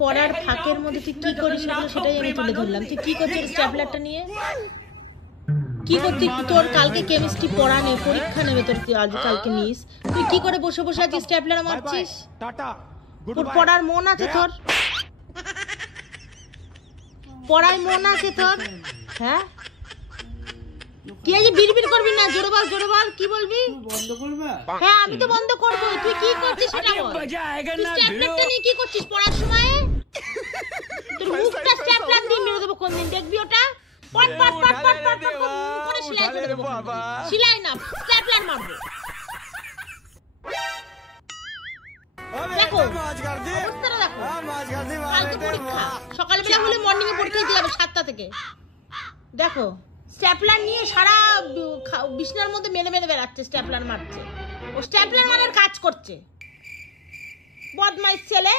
পড়ার ফাঁকের মধ্যে তুই কি করিস সেটাই আমি তুলে ধরলাম। তুই কি করছিস স্ট্যাপলারটা নিয়ে? কি করছিস? তোর কালকে কেমিস্ট্রি পড়া নেই, পরীক্ষা নেবে তোর, আজ কালকে মিস। তুই কি করে বসে বসে আছিস স্ট্যাপলার মারছিস? তোর পড়ার মন আছে তোর? পড়ায় মন আছে তোর? হ্যাঁ, তুই আজ বিড়বিড় করবি না, জোরে বল জোরে বল, কি বলবি? বন্ধ করবে? হ্যাঁ আমি তো বন্ধ করব। তুই কি করছিস সেটা বল। তুই স্ট্যাপলারটা নিয়ে কি করছিস পড়ার সময়? তোর মুখটা স্ট্যাপলার দিয়ে মেরে দেবো কোনদিন, দেখবি ওটা? পট পট পট পট পট পট করে সেলাই করে দেবো। সেলাই না, স্ট্যাপলার মারবো। দেখো অবস্থাটা দেখো, কালকে পরীক্ষা, সকালবেলা হলে মর্নিং এ পরীক্ষা দিতে যাবে 7টা থেকে। দেখো স্ট্যাপলার নিয়ে সারা বিছনার মধ্যে মেরে মেরে বেড়াচ্ছে, স্ট্যাপলার মারছে। ও স্ট্যাপলার মারার কাজ করছে, বদমাইশ ছেলে।